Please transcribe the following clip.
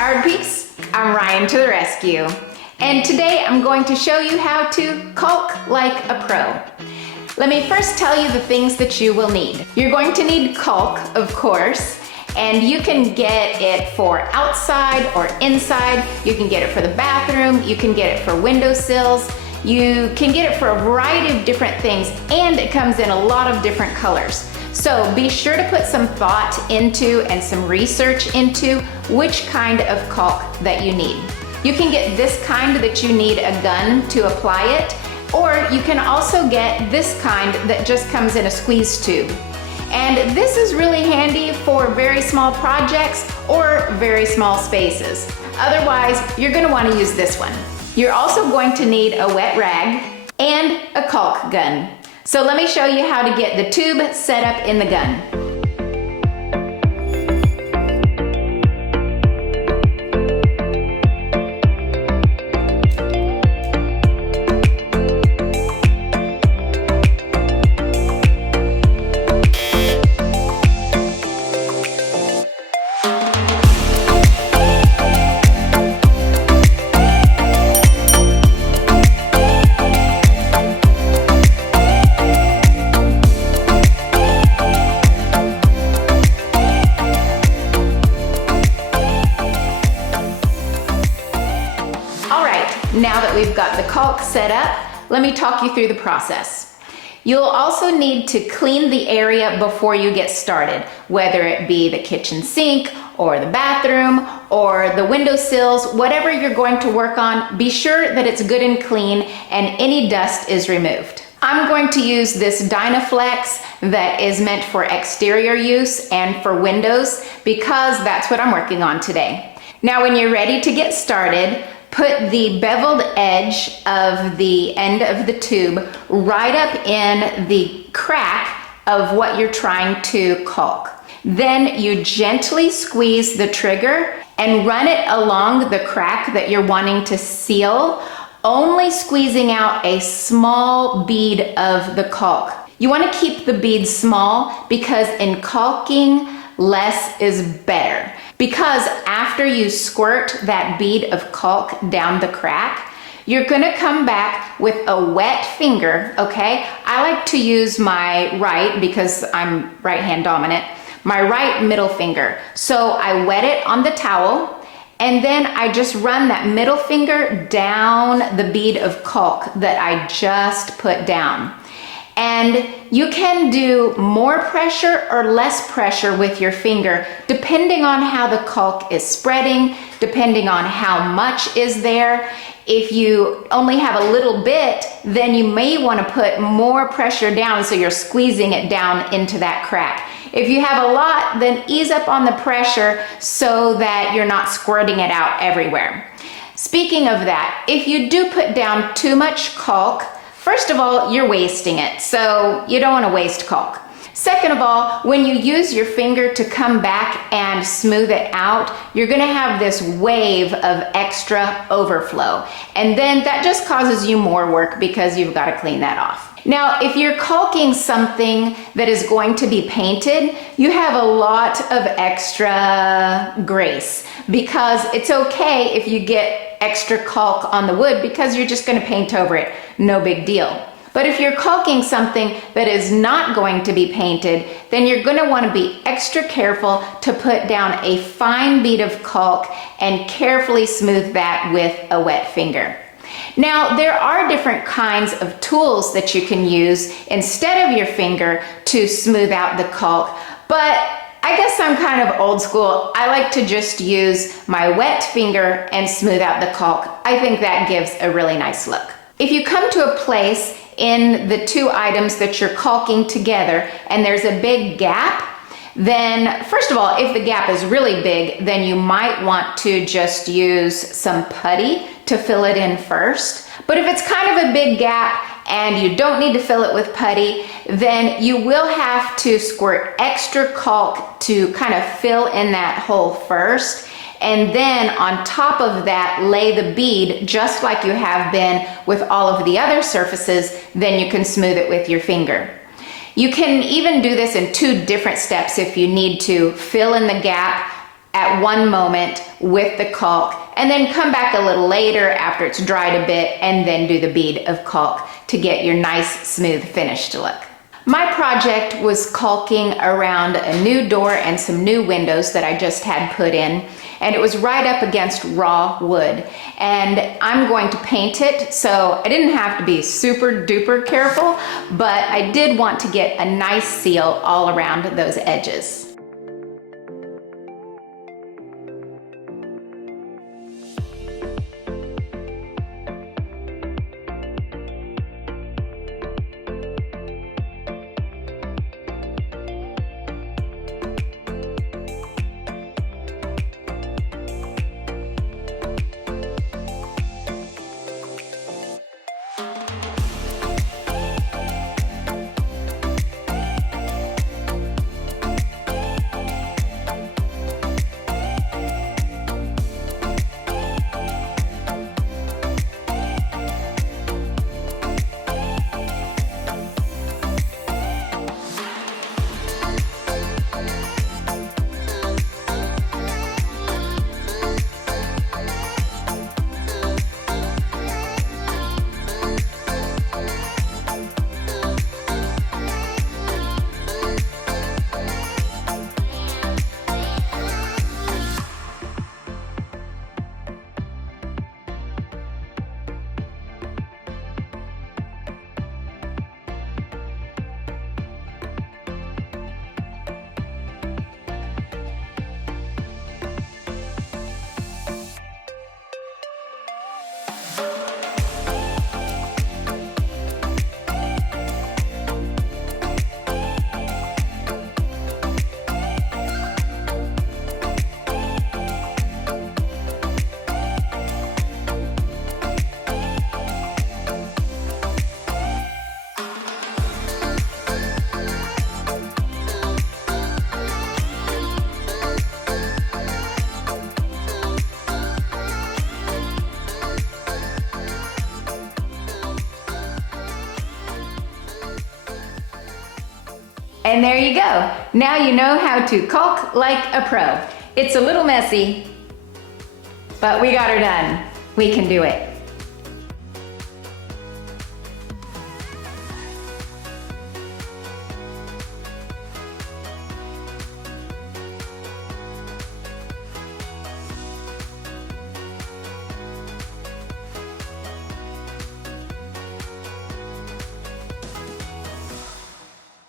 Powered Peeps, I'm Ryan to the rescue. And today I'm going to show you how to caulk like a pro. Let me first tell you the things that you will need. You're going to need caulk, of course, and you can get it for outside or inside. You can get it for the bathroom, you can get it for windowsills, you can get it for a variety of different things, and it comes in a lot of different colors. So be sure to put some thought into and some research into which kind of caulk that you need. You can get this kind that you need a gun to apply it, or you can also get this kind that just comes in a squeeze tube. And this is really handy for very small projects or very small spaces. Otherwise, you're going to want to use this one. You're also going to need a wet rag and a caulk gun. So let me show you how to get the tube set up in the gun. Now that we've got the caulk set up, let me talk you through the process. You'll also need to clean the area before you get started, whether it be the kitchen sink or the bathroom or the windowsills, whatever you're going to work on, be sure that it's good and clean and any dust is removed. I'm going to use this Dynaflex that is meant for exterior use and for windows because that's what I'm working on today. Now when you're ready to get started, put the beveled edge of the end of the tube right up in the crack of what you're trying to caulk. Then you gently squeeze the trigger and run it along the crack that you're wanting to seal, only squeezing out a small bead of the caulk. You want to keep the bead small because in caulking, less is better. Because after you squirt that bead of caulk down the crack, you're gonna come back with a wet finger, okay? I like to use my right, because I'm right hand dominant, my right middle finger. So I wet it on the towel, and then I just run that middle finger down the bead of caulk that I just put down. And you can do more pressure or less pressure with your finger, depending on how the caulk is spreading, depending on how much is there. If you only have a little bit, then you may want to put more pressure down so you're squeezing it down into that crack. If you have a lot, then ease up on the pressure so that you're not squirting it out everywhere. Speaking of that, if you do put down too much caulk, first of all, you're wasting it, so you don't want to waste caulk. Second of all, when you use your finger to come back and smooth it out, you're going to have this wave of extra overflow. And then that just causes you more work because you've got to clean that off. Now, if you're caulking something that is going to be painted, you have a lot of extra grace because it's okay if you get extra caulk on the wood because you're just going to paint over it. No big deal. But if you're caulking something that is not going to be painted, then you're going to want to be extra careful to put down a fine bead of caulk and carefully smooth that with a wet finger. Now, there are different kinds of tools that you can use instead of your finger to smooth out the caulk, but I guess I'm kind of old school. I like to just use my wet finger and smooth out the caulk. I think that gives a really nice look. If you come to a place in the two items that you're caulking together and there's a big gap, then first of all, if the gap is really big, then you might want to just use some putty to fill it in first. But if it's kind of a big gap and you don't need to fill it with putty, then you will have to squirt extra caulk to kind of fill in that hole first. And then on top of that, lay the bead just like you have been with all of the other surfaces, then you can smooth it with your finger. You can even do this in two different steps if you need to. Fill in the gap at one moment with the caulk, and then come back a little later after it's dried a bit and then do the bead of caulk to get your nice smooth finished look. My project was caulking around a new door and some new windows that I just had put in, and it was right up against raw wood, and I'm going to paint it, so I didn't have to be super duper careful, but I did want to get a nice seal all around those edges. And there you go. Now you know how to caulk like a pro. It's a little messy, but we got her done. We can do it.